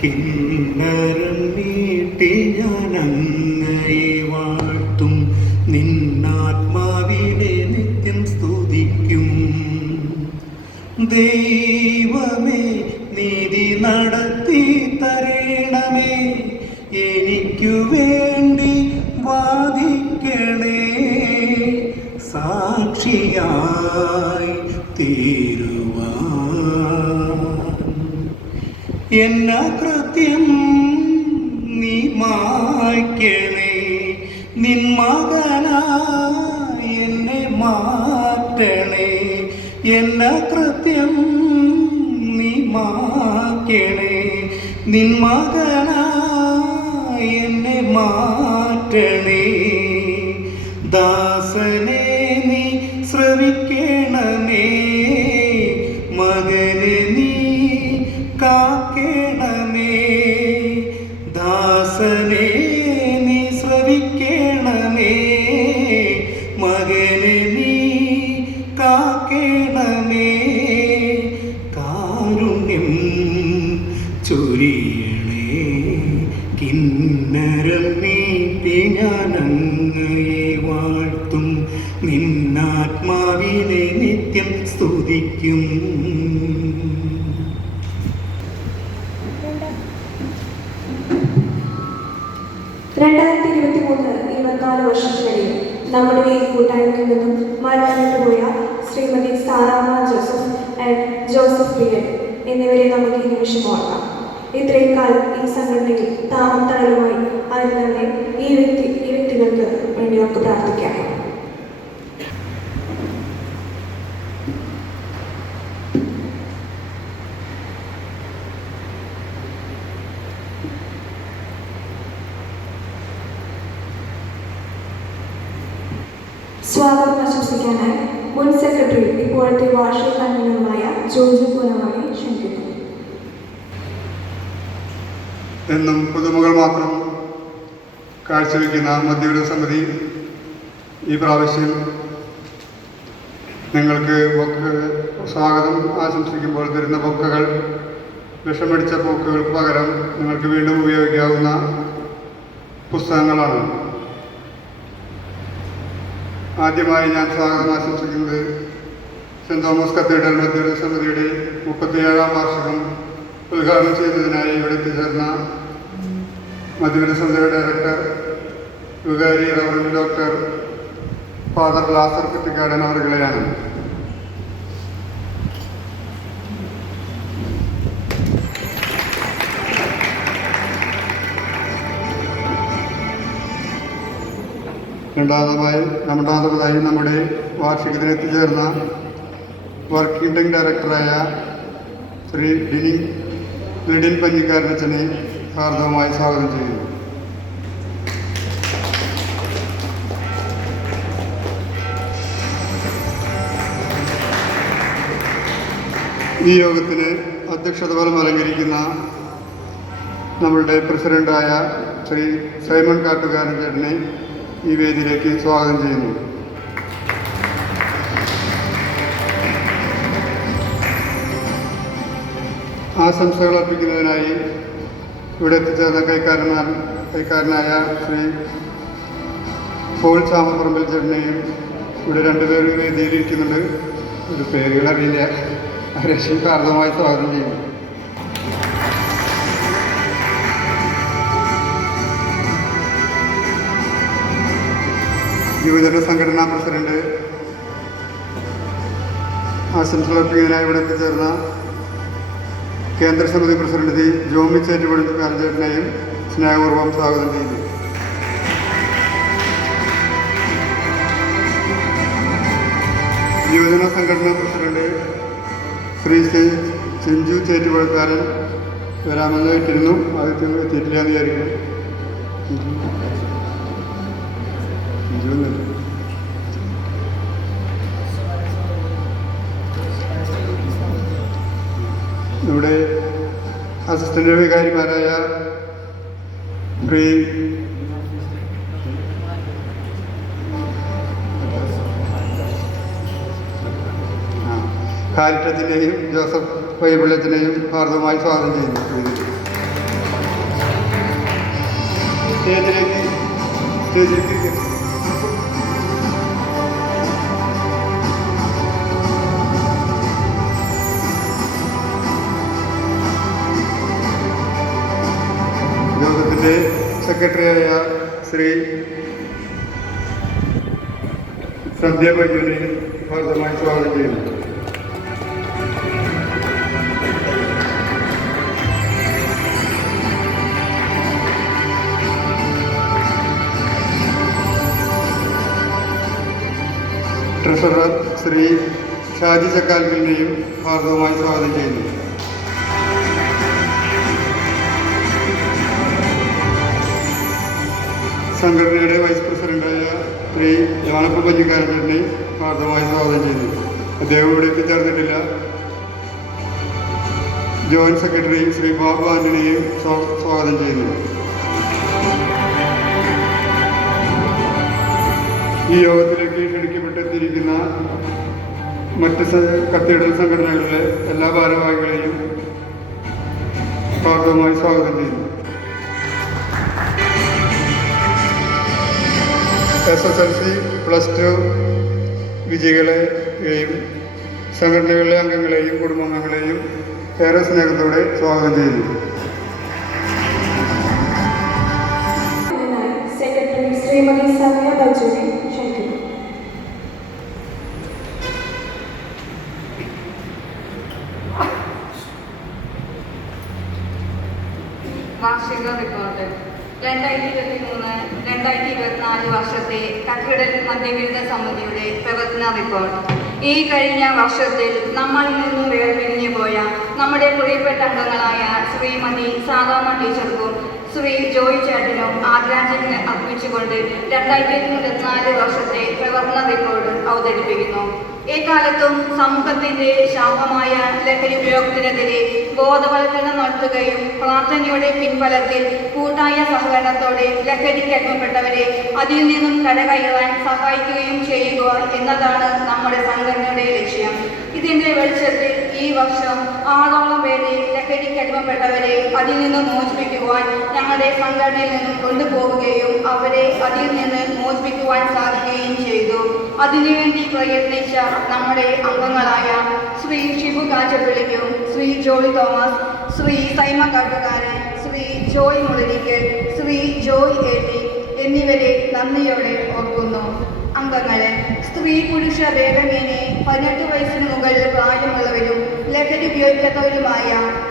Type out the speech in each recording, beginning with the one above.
കിന്നരം നീട്ടി ഞാൻ അങ്ങയെ വാഴ്ത്തും, നിന്നാത്മാവിനെ നിത്യം സ്തുതിക്കും. ദൈവമേ, നീതി നടത്തി തരണമേ, എനിക്കു വേണ്ടി വാദിക്കണേ, സാക്ഷിയായി തീരുവാൻ. എന്ന കൃത്യം നീ മായ്ക്കണേ, നിൻ മകനായി എന്നെ മാറ്റണേ. എന്ന കൃത്യം നീ മായ്ക്കണേ, നിൻ മകനായി എന്നെ മാറ്റണേ. ദാസനെ നീ ശ്രവിക്കണമേ, മകനെ നീ കാക്കണമേ. ദാസനെ നീ ശ്രവിക്കണമേ, മകനെ നീ കാക്കണമേ. കാരുണ്യം ചൊരിയണേ, കിന്നരം നീട്ടി ഞാൻ അങ്ങയെ വാഴ്ത്തും, നിന്നാത്മാവിനെ നിത്യം സ്തുതിക്കും. 2023-24 വർഷത്തിനിടയിൽ നമ്മുടെ ഈ കൂട്ടായ്മയിൽ നിന്നും മരണപ്പെട്ടുപോയ Shrimati Saramma Joseph and Joseph Piyan എന്നിവരെ നമുക്ക് ഈ നിമിഷം ഓർക്കാം. ഇത്രയും കാലം ഈ സംഘടനയിൽ താമം തണലുമായി അതിൽ ഈ വ്യക്തികൾക്ക് വേണ്ടി നമുക്ക് പ്രാർത്ഥിക്കാം. സ്വാഗതം ആശംസിക്കാനായി മുൻ സെക്രട്ടറി ഇപ്പോഴത്തെ വാർഷിക കൺവീനറുമായ ജോർജ് പൂനവാടി ക്ഷണിക്കുന്നു. എന്നും പുതുമകൾ മാത്രം കാഴ്ചവെക്കുന്ന മധ്യവിധ സമിതി ഈ പ്രാവശ്യം നിങ്ങൾക്ക് സ്വാഗതം ആശംസിക്കുമ്പോൾ തരുന്ന ബൊക്കകൾ വിഷമടിച്ച ബൊക്കകൾക്ക് പകരം നിങ്ങൾക്ക് വീണ്ടും ഉപയോഗിക്കാവുന്ന പുസ്തകങ്ങളാണ്. ആദ്യമായി ഞാൻ സ്വാഗതം ആശംസിക്കുന്നത് സെൻറ് തോമസ് കത്തീഡ്രൽ മധ്യവിധ സമിതിയുടെ 37-ാം വാർഷികം ഉദ്ഘാടനം ചെയ്യുന്നതിനായി ഇവിടെ എത്തിച്ചേർന്ന മധ്യവിധ സമിതിയുടെ ഡയറക്ടർ വികാരി റവറൻഡ് ഡോക്ടർ ഫാദർ ലാസർ കുറ്റിക്കാടൻ അവരുകളെയാണ്. രണ്ടാമതായി നമ്മുടെ വാർഷികത്തിന് എത്തിച്ചേർന്ന വർക്കിംഗ് ടൈം ഡയറക്ടറായ ശ്രീ ലിഡിൻ പഞ്ഞിക്കാരനച്ചനെ ഹാർദവമായി സ്വാഗതം ചെയ്യുന്നു. ഈ യോഗത്തിന് അധ്യക്ഷത ഫലം അലങ്കരിക്കുന്ന നമ്മളുടെ പ്രസിഡന്റായ ശ്രീ സൈമൺ കാട്ടുകാരൻ ചേട്ടനെ ഈ വേദിയിലേക്ക് സ്വാഗതം ചെയ്യുന്നു. ആശംസകൾ അർപ്പിക്കുന്നതിനായി ഇവിടെ എത്തിച്ചേർന്ന കൈക്കാരനായ ശ്രീ പോൾ ചാമപ്പറമ്പിൽ ചേട്ടനെയും ഇവിടെ രണ്ടുപേരും വേദിയിലിരിക്കുന്നുണ്ട്. ഒരു പേരുകളറിയില്ല, രശ്മി ഹാർദവമായി സ്വാഗതം ചെയ്യുന്നു. യുവജന സംഘടനാ പ്രസിഡന്റ് ആശംസകൾ അർപ്പിക്കുന്നതിനായി ഇവിടെ എത്തിച്ചേർന്ന കേന്ദ്ര സമിതി പ്രസിഡന്റ് ജോമി ചേറ്റുപടിക്കാരൻ സ്നേഹപൂർവ്വം സ്വാഗതം ചെയ്യുന്നു. യുവജന സംഘടനാ പ്രസിഡന്റ് ശ്രീ ചിഞ്ചു ചേറ്റുപടിക്കാരൻ വരാമെന്ന് വെച്ചിരുന്നു. ആദ്യത്തെ എത്തിയിട്ടില്ല എന്ന് വിചാരിക്കുന്നു. നമ്മുടെ അസിസ്റ്റന്റ് വികാരിമാരായ ശ്രീ കാലിറ്റത്തിനെയും ജോസഫ് വൈബിളത്തിനെയും ഹാർദവമായി സ്വാഗതം ചെയ്യുന്നു. സ്റ്റേജിലേക്ക് യോഗത്തിൻ്റെ സെക്രട്ടറിയായ ശ്രീ സന്ധ്യ ബൈജുവിനെ ഹാർദമായി സ്വാഗതം ചെയ്യുന്നു. ട്രഷറർ ശ്രീ ഷാജി ചക്കാൽക്കലിനെയും ഹാർദവമായി സ്വാഗതം ചെയ്യുന്നു. സംഘടനയുടെ വൈസ് പ്രസിഡന്റായ ശ്രീ യാണപ്പ പഞ്ഞിക്കാരനെ ഹാർദവമായി സ്വാഗതം ചെയ്യുന്നു. അദ്ദേഹം ഇവിടെ എത്തിച്ചേർന്നിട്ടില്ല. ജോയിന്റ് സെക്രട്ടറി ശ്രീ ബാബു ആന്റണിയെയും സ്വാഗതം ചെയ്യുന്നു. ഈ യോഗത്തിലേക്ക് ക്ഷണിക്കപ്പെട്ടെത്തിയിരിക്കുന്ന മറ്റ് കത്തീഡ്രൽ സംഘടനകളിലെ എല്ലാ ഭാരവാഹികളെയും ഹാർദവമായി സ്വാഗതം ചെയ്യുന്നു. SSLC +2 വിജയികളെയും സംഘടനകളിലെ അംഗങ്ങളെയും കുടുംബാംഗങ്ങളെയും ഏറെ സ്നേഹത്തോടെ സ്വാഗതം ചെയ്യുന്നു. സെക്രട്ടറി ശ്രീമതി സന്ധ്യ ബൈജുവിനെ ക്ഷണിക്കുന്നു. വാർഷിക റിപ്പോർട്ട് 2023-2024 വർഷത്തെ കത്തീഡ്രൽ മദ്യവിരുദ്ധ സമിതിയുടെ പ്രവർത്തന റിപ്പോർട്ട്. ഈ കഴിഞ്ഞ വർഷത്തിൽ നമ്മളിൽ നിന്നും വേർപിരിഞ്ഞു പോയ നമ്മുടെ പ്രിയപ്പെട്ട അംഗങ്ങളായ ശ്രീമതി സാധാരണ ടീച്ചർക്കും ശ്രീ ജോയ് ചേട്ടനും ആദരാഞ്ജലികൾ അർപ്പിച്ചുകൊണ്ട് 2024 വർഷത്തെ പ്രവർത്തന റിപ്പോർട്ട് അവതരിപ്പിക്കുന്നു. എക്കാലത്തും സമൂഹത്തിന്റെ ശാപമായ ലഹരി ഉപയോഗത്തിനെതിരെ ബോധവൽക്കരണം നടത്തുകയും പ്രാർത്ഥനയുടെ പിൻബലത്തിൽ കൂട്ടായ സഹകരണത്തോടെ ലഹരിക്ക് അടിമപ്പെട്ടവരെ അതിൽ നിന്നും കരകയറാൻ സഹായിക്കുകയും ചെയ്യുക എന്നതാണ് നമ്മുടെ സംഘടനയുടെ ലക്ഷ്യം. ഇതിന്റെ വെളിച്ചത്തിൽ ഈ വർഷം 6ഓളം പേരെ ലഹരിക്ക് അടിമപ്പെട്ടവരെ അതിൽ നിന്ന് മോചിപ്പിക്കുവാൻ ഞങ്ങളുടെ സംഘടനയിൽ നിന്നും കൊണ്ടുപോവുകയും അവരെ അതിൽ നിന്ന് മോചിപ്പിക്കുവാൻ സാധിക്കുകയും ചെയ്തു. അതിനുവേണ്ടി പ്രയത്നിച്ച നമ്മുടെ അംഗങ്ങളായ Shri Shibu കാച്ചപ്പള്ളിക്കും Shri Joy Thomas, Shri Saima കാട്ടുകാരൻ, Shri Joy Mularikkal, Shri Joy എടി എന്നിവരെ നന്ദിയോടെ ഓർക്കുന്നു. അംഗങ്ങളെ സ്ത്രീ പുരുഷ ഭേദമേനെ 18 വയസ്സിന് മുകളിൽ പ്രായമുള്ളവരും ലഹരി ഉപയോഗിക്കാത്തവരുമായ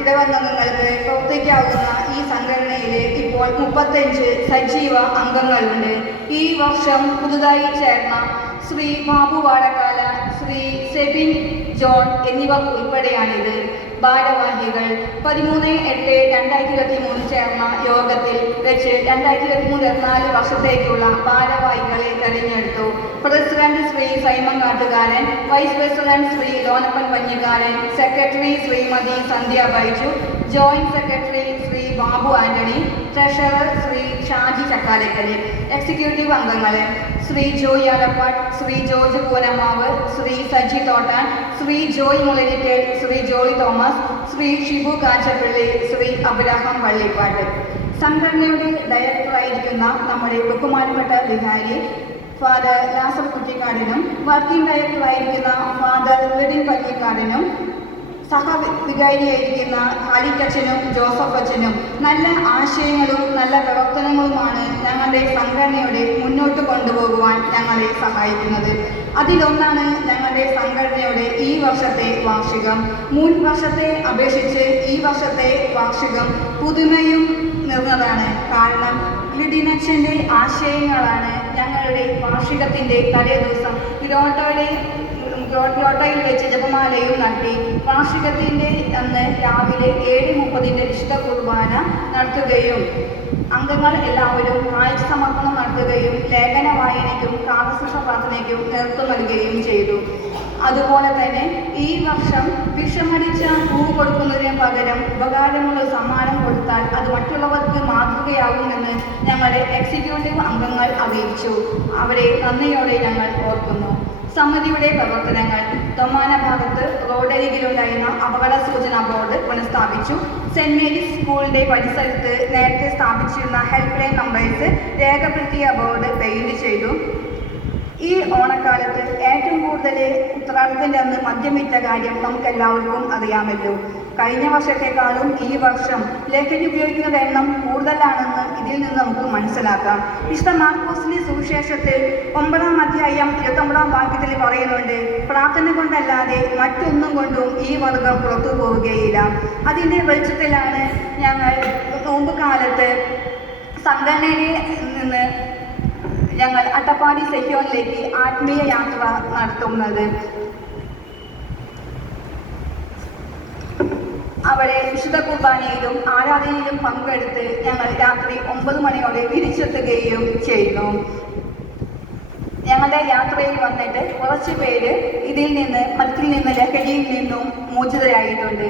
ഇടവംഗങ്ങൾക്ക് പ്രവർത്തിക്കാവുന്ന ഈ സംഘടനയിലെ ഇപ്പോൾ 35 സജീവ അംഗങ്ങളുണ്ട്. ഈ വർഷം പുതുതായി ചേർന്ന ശ്രീ ബാബു വാടക്കാല, ശ്രീ സെബിൻ ജോൺ എന്നിവർ ഉൾപ്പെടെയാണിത്. ഭാരവാഹികൾ 13/8/2023 ചേർന്ന യോഗത്തിൽ വെച്ച് 2023-24 വർഷത്തേക്കുള്ള ഭാരവാഹികളെ തെരഞ്ഞെടുത്തു. President Shri Simon Kattukaran, vice president Shri Lonappan Panjikkaran, secretary Shrimati Sandhya Baiju, joint secretary Shri Babu Antony, treasurer Shri Shaji Chakkalakkal. Executive അംഗങ്ങളെ Shri Joy Alappat, Shri George Poonamavu, Shri Saji Thottan, Shri Joy Mularikkal, Shri Joy Thomas, Shri Shibu Kachappilly, Shri Abraham Pallipattu. സംഘടനയുടെ ഡയറക്ടറായിരിക്കുന്ന നമ്മുടെ ബഹുമാനപ്പെട്ട വികാരി ഫാദർ ലാസർ കുറ്റിക്കാടിനും വർക്കിംഗ് ഡയറക്ടറായിരിക്കുന്ന ഫാദർ ലിഡിൻ പള്ളിക്കാടിനും സഹവികാരിയായിരിക്കുന്ന ഹാലിക്കച്ചനും ജോസഫ് അച്ഛനും നല്ല ആശയങ്ങളും നല്ല പ്രവർത്തനങ്ങളുമാണ് ഞങ്ങളുടെ സംഘടനയുടെ മുന്നോട്ട് കൊണ്ടുപോകുവാൻ ഞങ്ങളെ സഹായിക്കുന്നത്. അതിലൊന്നാണ് ഞങ്ങളുടെ സംഘടനയുടെ ഈ വർഷത്തെ വാർഷികം. മുൻ വർഷത്തെ അപേക്ഷിച്ച് ഈ വർഷത്തെ വാർഷികം പുതുമയും നിറഞ്ഞതാണ്. കാരണം ലിഡിനച്ഛൻ്റെ ആശയങ്ങളാണ് ഞങ്ങളുടെ വാർഷികത്തിൻ്റെ തലേ ദിവസം ഗ്രോട്ടയിൽ വെച്ച് ജപമാലയും നടത്തി. വാർഷികത്തിൻ്റെ അന്ന് രാവിലെ 7:30 വിശുദ്ധ കുർബാന നടത്തുകയും അംഗങ്ങൾ എല്ലാവരും കാഴ്ച സമർപ്പണം നടത്തുകയും ലേഖന വായനയ്ക്കും കാലശുശ്രൂഷ പ്രാർത്ഥനയ്ക്കും നേതൃത്വം നൽകുകയും ചെയ്തു. അതുപോലെ തന്നെ ഈ വർഷം വിഷമടിച്ച പൂ കൊടുക്കുന്നതിന് പകരം ഉപകാരമുള്ള സമ്മാനം കൊടുത്താൽ അത് മറ്റുള്ളവർക്ക് മാതൃകയാകുമെന്ന് ഞങ്ങളുടെ എക്സിക്യൂട്ടീവ് അംഗങ്ങൾ അറിയിച്ചു. അവരെ നന്ദിയോടെ ഞങ്ങൾ ഓർക്കുന്നു. സമിതിയുടെ പ്രവർത്തനങ്ങൾ തൊമാന ഭാഗത്ത് റോഡരികിലുണ്ടായിരുന്ന അപകട സൂചനാ ബോർഡ് പുനഃസ്ഥാപിച്ചു. സെന്റ് മേരീസ് സ്കൂളിന്റെ പരിസരത്ത് നേരത്തെ സ്ഥാപിച്ചിരുന്ന ഹെൽപ്പ് ലൈൻ നമ്പേഴ്സ് രേഖപ്പെടുത്തിയ ബോർഡ് പെയിന്റ് ചെയ്തു. ഈ ഓണക്കാലത്ത് ഏറ്റവും കൂടുതൽ ഉത്രാടത്തിൻ്റെ അന്ന് മദ്യം വിറ്റ കാര്യം നമുക്കെല്ലാവർക്കും അറിയാമല്ലോ. കഴിഞ്ഞ വർഷത്തെക്കാളും ഈ വർഷം ലഹരി ഉപയോഗിക്കുന്ന എണ്ണം കൂടുതലാണെന്ന് ഇതിൽ നിന്ന് നമുക്ക് മനസ്സിലാക്കാം. വിശുദ്ധ മാർക്കോസിന്റെ സുവിശേഷത്തിൽ 9-ാം അധ്യായം 29-ാം വാക്യത്തിൽ പറയുന്നുണ്ട്, പ്രാർത്ഥന കൊണ്ടല്ലാതെ മറ്റൊന്നും കൊണ്ടും ഈ വർഗം പുറത്തു പോവുകയില്ല. അതിൻ്റെ വെളിച്ചത്തിലാണ് ഞങ്ങൾ നോമ്പ് കാലത്ത് സംഘടനയിൽ നിന്ന് ഞങ്ങൾ അട്ടപ്പാടി സെഹ്യോനിലേക്ക് ആത്മീയ യാത്ര നടത്തുന്നത്. അവിടെ വിശുദ്ധ കുർബാനയിലും ആരാധനയിലും പങ്കെടുത്ത് ഞങ്ങൾ രാത്രി 9 മണിയോടെ തിരിച്ചെത്തുകയും ചെയ്യുന്നു. ഞങ്ങളുടെ യാത്രയിൽ വന്നിട്ട് കുറച്ച് പേര് ഇതിൽ നിന്ന് ലഹരിയിൽ നിന്നും മോചിതരായിട്ടുണ്ട്.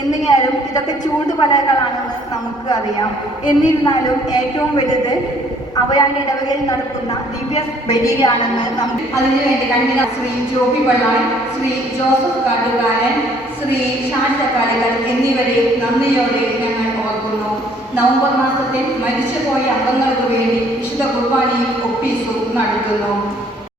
എന്നിരുന്നാലും ഇതൊക്കെ ചൂടുപലകളാണെന്ന് നമുക്ക് അറിയാം. എന്നിരുന്നാലും ഏറ്റവും വലുത് അവരുടെ ഇടവകയിൽ നടക്കുന്ന ദിവ്യ ബലിയാണെന്ന് നമുക്ക് അതിനുവേണ്ടി കണ്ണിന ശ്രീ ജോബി പള്ളാൻ, ശ്രീ ജോസഫ് കാട്ടുകാരൻ, ശ്രീ ഷാജി ചക്കാലകൾ എന്നിവരെ നന്ദിയോടെ ഞങ്ങൾ ഓർക്കുന്നു. നവംബർ മാസത്തിൽ മരിച്ചുപോയ അംഗങ്ങൾക്ക് വേണ്ടി വിശുദ്ധ കുർബാനയും ഒപ്പീസും നടത്തുന്നു.